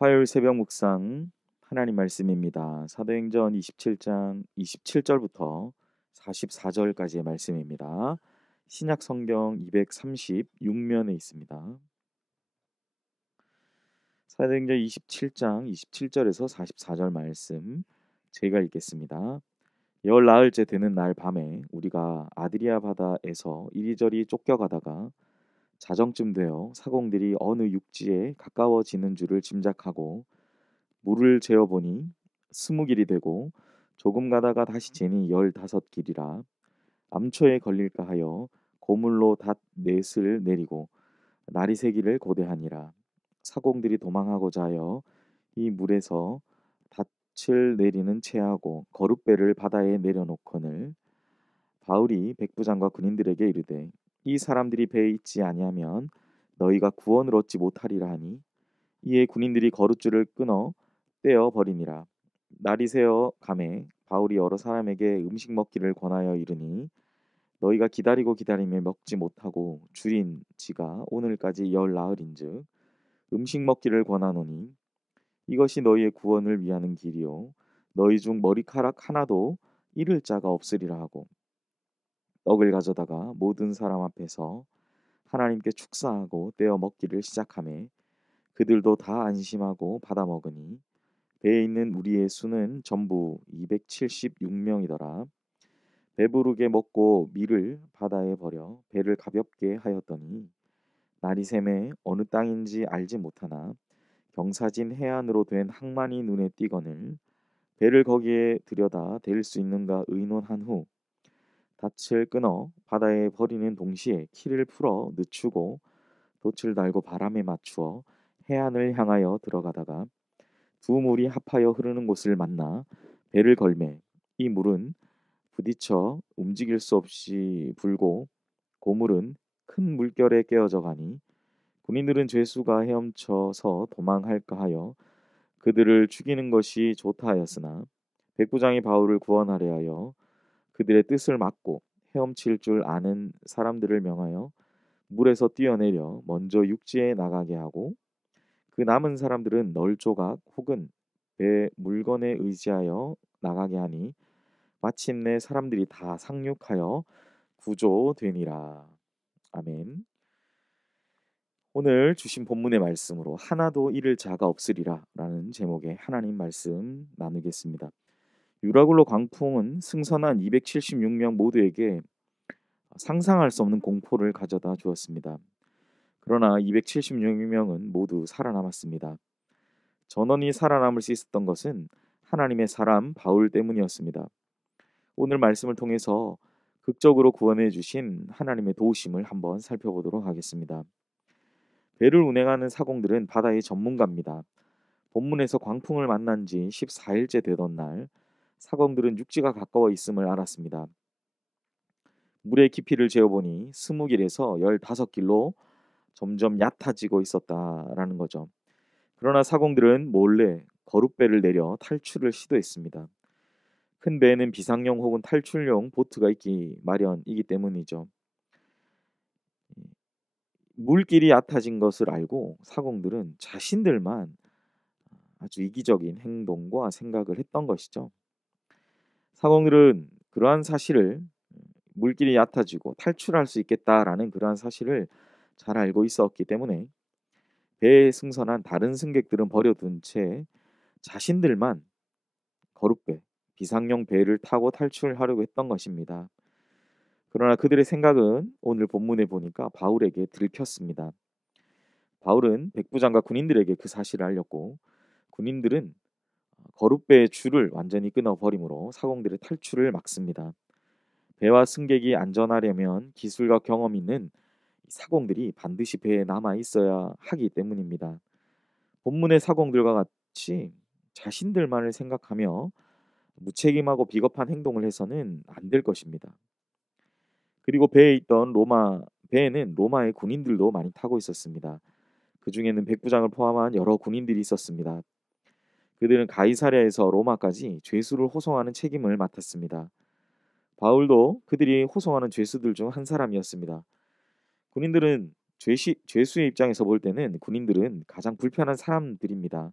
화요일 새벽 묵상 하나님 말씀입니다. 사도행전 27장 27절부터 44절까지의 말씀입니다. 신약 성경 236면에 있습니다. 사도행전 27장 27절에서 44절 말씀 제가 읽겠습니다. 열 나흘째 되는 날 밤에 우리가 아드리아 바다에서 이리저리 쫓겨가다가 자정쯤 되어 사공들이 어느 육지에 가까워지는 줄을 짐작하고 물을 재어보니 20길이 되고 조금 가다가 다시 재니 15길이라 암초에 걸릴까 하여 고물로 닷 넷을 내리고 날이 새기를 고대하니라. 사공들이 도망하고자 하여 이 물에서 닻을 내리는 채하고 거룻배를 바다에 내려놓거늘 바울이 백부장과 군인들에게 이르되 이 사람들이 배에 있지 아니하면 너희가 구원을 얻지 못하리라 하니 이에 군인들이 거룻줄을 끊어 떼어 버리니라. 날이 새어 가매 바울이 여러 사람에게 음식 먹기를 권하여 이르니 너희가 기다리고 기다리며 먹지 못하고 줄인 지가 오늘까지 열 나흘인즉 음식 먹기를 권하노니 이것이 너희의 구원을 위하는 길이요 너희 중 머리카락 하나도 잃을 자가 없으리라 하고 떡을 가져다가 모든 사람 앞에서 하나님께 축사하고 떼어 먹기를 시작하매 그들도 다 안심하고 받아 먹으니 배에 있는 우리의 수는 전부 276명이더라. 배부르게 먹고 밀을 바다에 버려 배를 가볍게 하였더니 날이 새매 어느 땅인지 알지 못하나 경사진 해안으로 된 항만이 눈에 띄거늘 배를 거기에 들여다 댈 수 있는가 의논한 후 닻을 끊어 바다에 버리는 동시에 키를 풀어 늦추고 돛을 달고 바람에 맞추어 해안을 향하여 들어가다가 두 물이 합하여 흐르는 곳을 만나 배를 걸매 이 물은 부딪혀 움직일 수 없이 불고 고물은 큰 물결에 깨어져 가니 군인들은 죄수가 헤엄쳐서 도망할까 하여 그들을 죽이는 것이 좋다 하였으나 백부장이 바울을 구원하려 하여 그들의 뜻을 막고 헤엄칠 줄 아는 사람들을 명하여 물에서 뛰어내려 먼저 육지에 나가게 하고 그 남은 사람들은 널조각 혹은 배 물건에 의지하여 나가게 하니 마침내 사람들이 다 상륙하여 구조되니라. 아멘. 오늘 주신 본문의 말씀으로 하나도 잃을 자가 없으리라 라는 제목의 하나님 말씀 나누겠습니다. 유라굴로 광풍은 승선한 276명 모두에게 상상할 수 없는 공포를 가져다 주었습니다. 그러나 276명은 모두 살아남았습니다. 전원이 살아남을 수 있었던 것은 하나님의 사람 바울 때문이었습니다. 오늘 말씀을 통해서 극적으로 구원해 주신 하나님의 도우심을 한번 살펴보도록 하겠습니다. 배를 운행하는 사공들은 바다의 전문가입니다. 본문에서 광풍을 만난 지 14일째 되던 날 사공들은 육지가 가까워 있음을 알았습니다. 물의 깊이를 재어보니 20길에서 15길로 점점 얕아지고 있었다라는 거죠. 그러나 사공들은 몰래 거룻배를 내려 탈출을 시도했습니다. 큰 배에는 비상용 혹은 탈출용 보트가 있기 마련이기 때문이죠. 물길이 얕아진 것을 알고 사공들은 자신들만 아주 이기적인 행동과 생각을 했던 것이죠. 사공들은 그러한 사실을 물길이 얕아지고 탈출할 수 있겠다라는 그러한 사실을 잘 알고 있었기 때문에 배에 승선한 다른 승객들은 버려둔 채 자신들만 거룻배, 비상용 배를 타고 탈출하려고 했던 것입니다. 그러나 그들의 생각은 오늘 본문에 보니까 바울에게 들켰습니다. 바울은 백부장과 군인들에게 그 사실을 알렸고 군인들은 거룻배의 줄을 완전히 끊어버림으로 사공들의 탈출을 막습니다. 배와 승객이 안전하려면 기술과 경험 있는 사공들이 반드시 배에 남아 있어야 하기 때문입니다. 본문의 사공들과 같이 자신들만을 생각하며 무책임하고 비겁한 행동을 해서는 안 될 것입니다. 그리고 배에는 로마의 군인들도 많이 타고 있었습니다. 그 중에는 백부장을 포함한 여러 군인들이 있었습니다. 그들은 가이사랴에서 로마까지 죄수를 호송하는 책임을 맡았습니다. 바울도 그들이 호송하는 죄수들 중 한 사람이었습니다. 군인들은 죄수의 입장에서 볼 때는 군인들은 가장 불편한 사람들입니다.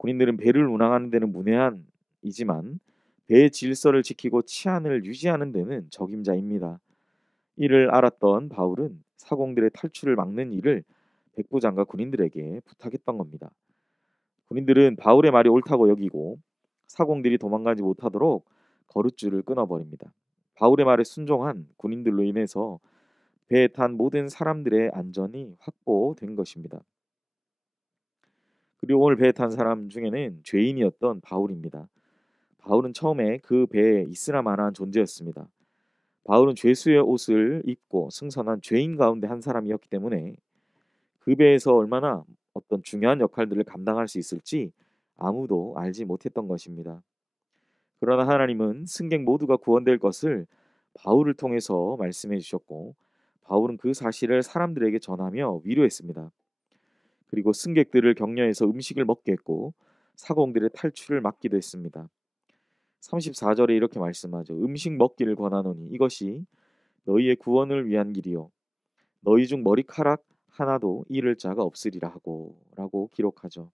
군인들은 배를 운항하는 데는 문외한이지만 배의 질서를 지키고 치안을 유지하는 데는 적임자입니다. 이를 알았던 바울은 사공들의 탈출을 막는 일을 백부장과 군인들에게 부탁했던 겁니다. 군인들은 바울의 말이 옳다고 여기고 사공들이 도망가지 못하도록 거룻줄을 끊어버립니다. 바울의 말에 순종한 군인들로 인해서 배에 탄 모든 사람들의 안전이 확보된 것입니다. 그리고 오늘 배에 탄 사람 중에는 죄인이었던 바울입니다. 바울은 처음에 그 배에 있으나 마나한 존재였습니다. 바울은 죄수의 옷을 입고 승선한 죄인 가운데 한 사람이었기 때문에 그 배에서 얼마나 어떤 중요한 역할들을 감당할 수 있을지 아무도 알지 못했던 것입니다. 그러나 하나님은 승객 모두가 구원될 것을 바울을 통해서 말씀해 주셨고 바울은 그 사실을 사람들에게 전하며 위로했습니다. 그리고 승객들을 격려해서 음식을 먹게 했고 사공들의 탈출을 막기도 했습니다. 34절에 이렇게 말씀하죠. 음식 먹기를 권하노니 이것이 너희의 구원을 위한 길이요 너희 중 머리카락 하나도 잃을 자가 없으리라 하고 라고 기록하죠.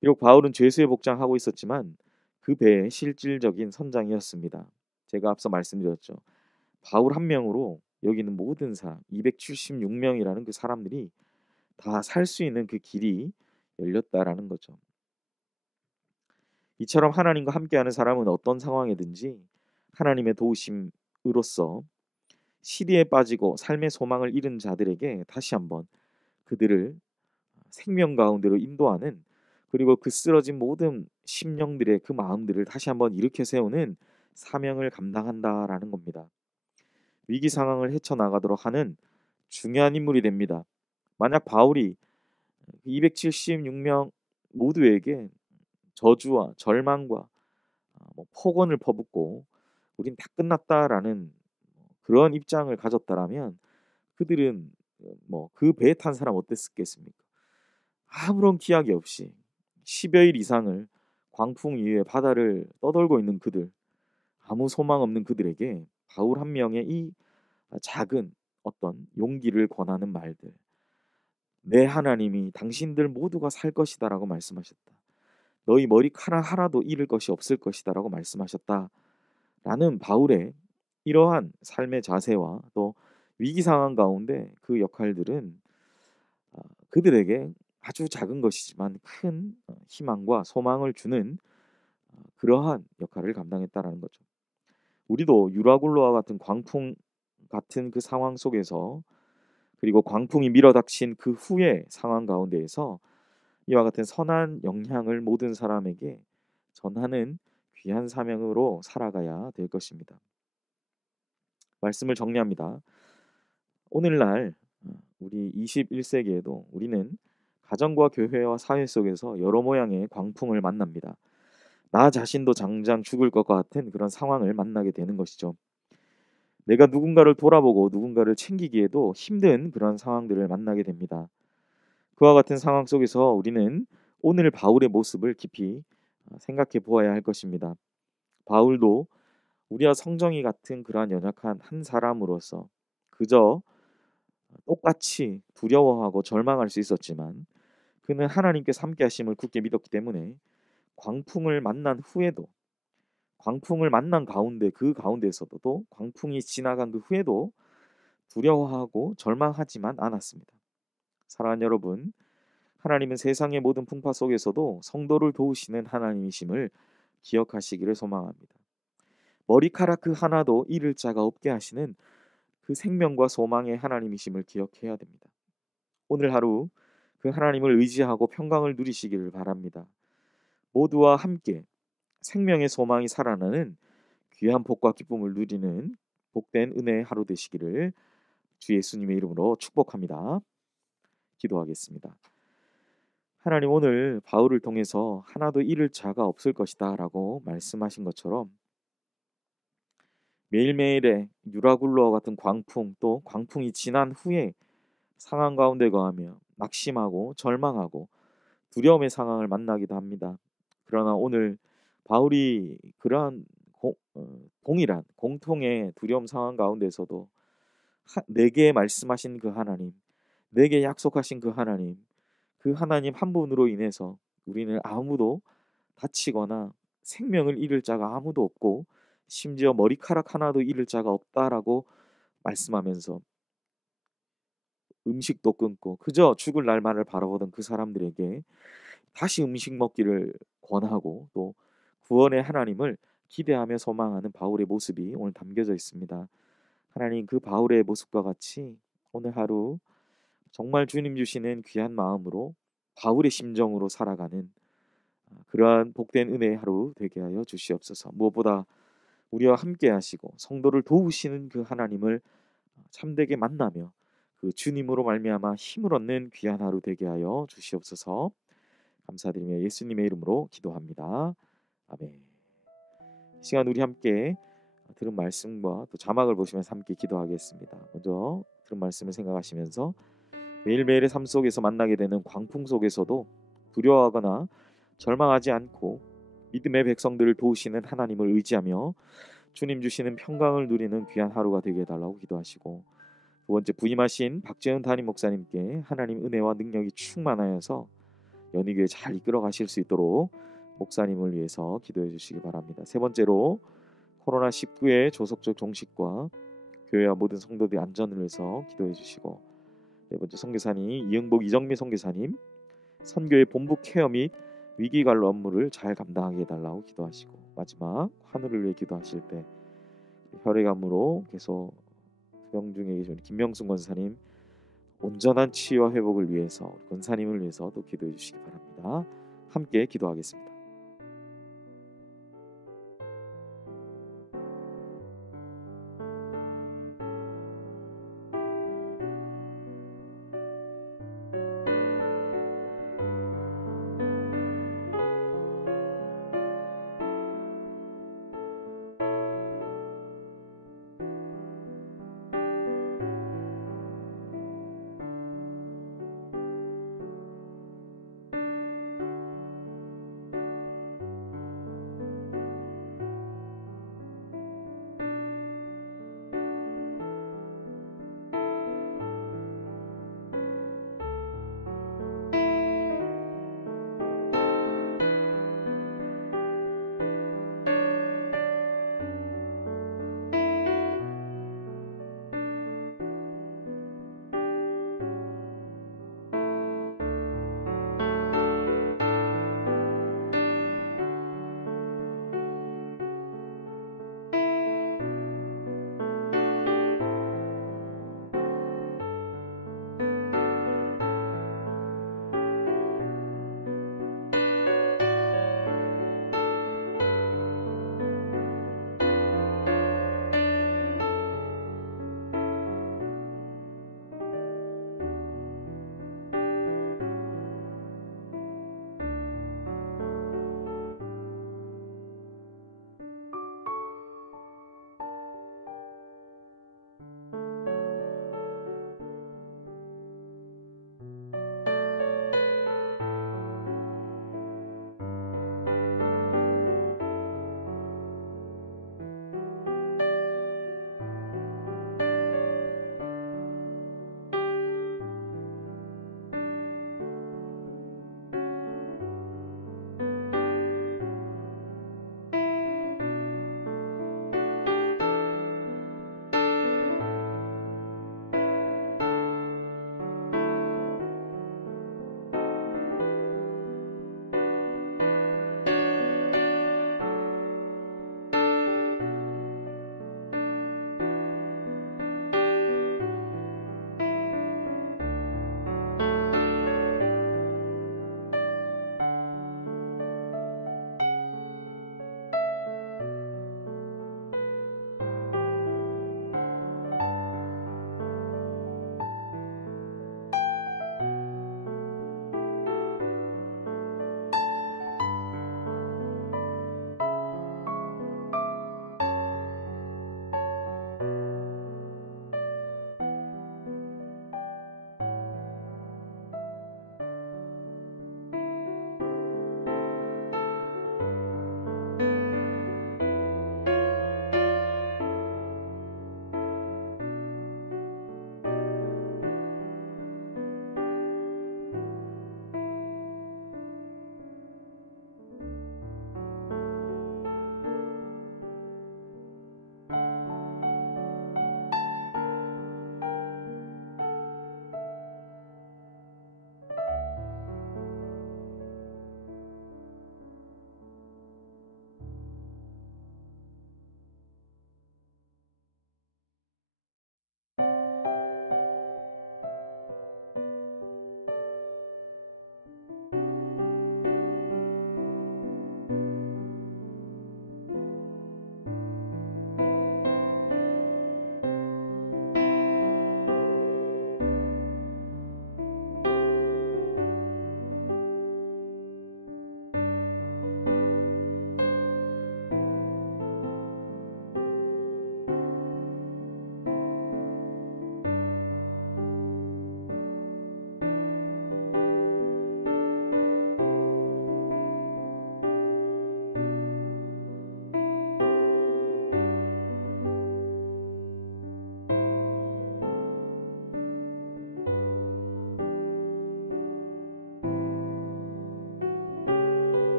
비록 바울은 죄수의 복장하고 있었지만 그 배의 실질적인 선장이었습니다. 제가 앞서 말씀드렸죠. 바울 한 명으로 여기 있는 모든 사람 276명이라는 그 사람들이 다 살 수 있는 그 길이 열렸다라는 거죠. 이처럼 하나님과 함께하는 사람은 어떤 상황이든지 하나님의 도우심으로써 시리에 빠지고 삶의 소망을 잃은 자들에게 다시 한번 그들을 생명 가운데로 인도하는 그리고 그 쓰러진 모든 심령들의 그 마음들을 다시 한번 일으켜 세우는 사명을 감당한다라는 겁니다. 위기 상황을 헤쳐나가도록 하는 중요한 인물이 됩니다. 만약 바울이 276명 모두에게 저주와 절망과 폭언을 퍼붓고 우린 다 끝났다라는 그런 입장을 가졌다라면 그들은 그 배에 탄 사람 어땠겠습니까? 아무런 기약이 없이 10여일 이상을 광풍 위에 바다를 떠돌고 있는 그들, 아무 소망 없는 그들에게 바울 한 명의 이 작은 어떤 용기를 권하는 말들, 내 하나님이 당신들 모두가 살 것이다라고 말씀하셨다. 너희 머리카락 하나도 잃을 것이 없을 것이다라고 말씀하셨다. 라는 바울의 이러한 삶의 자세와 또 위기 상황 가운데 그 역할들은 그들에게 아주 작은 것이지만 큰 희망과 소망을 주는 그러한 역할을 감당했다라는 거죠. 우리도 유라굴로와 같은 광풍 같은 그 상황 속에서 그리고 광풍이 밀어닥친 그 후의 상황 가운데에서 이와 같은 선한 영향을 모든 사람에게 전하는 귀한 사명으로 살아가야 될 것입니다. 말씀을 정리합니다. 오늘날 우리 21세기에도 우리는 가정과 교회와 사회 속에서 여러 모양의 광풍을 만납니다. 나 자신도 당장 죽을 것 같은 그런 상황을 만나게 되는 것이죠. 내가 누군가를 돌아보고 누군가를 챙기기에도 힘든 그런 상황들을 만나게 됩니다. 그와 같은 상황 속에서 우리는 오늘 바울의 모습을 깊이 생각해 보아야 할 것입니다. 바울도 우리와 성정이 같은 그러한 연약한 한 사람으로서 그저 똑같이 두려워하고 절망할 수 있었지만 그는 하나님께서 함께 하심을 굳게 믿었기 때문에 광풍을 만난 후에도 광풍을 만난 가운데 그 가운데에서도 또 광풍이 지나간 그 후에도 두려워하고 절망하지만 않았습니다. 사랑하는 여러분, 하나님은 세상의 모든 풍파 속에서도 성도를 도우시는 하나님이심을 기억하시기를 소망합니다. 머리카락 그 하나도 잃을 자가 없게 하시는 그 생명과 소망의 하나님이심을 기억해야 됩니다. 오늘 하루 그 하나님을 의지하고 평강을 누리시기를 바랍니다. 모두와 함께 생명의 소망이 살아나는 귀한 복과 기쁨을 누리는 복된 은혜의 하루 되시기를 주 예수님의 이름으로 축복합니다. 기도하겠습니다. 하나님 오늘 바울을 통해서 하나도 잃을 자가 없을 것이다 라고 말씀하신 것처럼 매일매일의 유라굴로와 같은 광풍 또 광풍이 지난 후에 상황 가운데 거하며 낙심하고 절망하고 두려움의 상황을 만나기도 합니다. 그러나 오늘 바울이 그러한 동일한 공통의 두려움 상황 가운데서도 내게 말씀하신 그 하나님, 내게 약속하신 그 하나님 한 분으로 인해서 우리는 아무도 다치거나 생명을 잃을 자가 아무도 없고 심지어 머리카락 하나도 잃을 자가 없다라고 말씀하면서 음식도 끊고 그저 죽을 날만을 바라보던 그 사람들에게 다시 음식 먹기를 권하고 또 구원의 하나님을 기대하며 소망하는 바울의 모습이 오늘 담겨져 있습니다. 하나님, 그 바울의 모습과 같이 오늘 하루 정말 주님 주시는 귀한 마음으로 바울의 심정으로 살아가는 그러한 복된 은혜의 하루 되게 하여 주시옵소서. 무엇보다 우리와 함께 하시고 성도를 도우시는 그 하나님을 참되게 만나며 그 주님으로 말미암아 힘을 얻는 귀한 하루 되게 하여 주시옵소서. 감사드리며 예수님의 이름으로 기도합니다. 아멘. 이 시간 우리 함께 들은 말씀과 또 자막을 보시면서 함께 기도하겠습니다. 먼저 들은 말씀을 생각하시면서 매일매일의 삶 속에서 만나게 되는 광풍 속에서도 두려워하거나 절망하지 않고 믿음의 백성들을 도우시는 하나님을 의지하며 주님 주시는 평강을 누리는 귀한 하루가 되게 해달라고 기도하시고, 두 번째 부임하신 박재훈 담임 목사님께 하나님 은혜와 능력이 충만하여서 연희교회 잘 이끌어 가실 수 있도록 목사님을 위해서 기도해 주시기 바랍니다. 세 번째로 코로나19의 조속적 종식과 교회와 모든 성도들의 안전을 위해서 기도해 주시고, 네 번째 선교사님 이응복 이정미 선교사님 선교의 본부 케어 및 위기관리 업무를 잘 감당하게 해달라고 기도하시고, 마지막 하늘을 위해 기도하실 때 혈액암으로 계속 투병 중에 계신 김명순 권사님 온전한 치유와 회복을 위해서 권사님을 위해서 또 기도해 주시기 바랍니다. 함께 기도하겠습니다.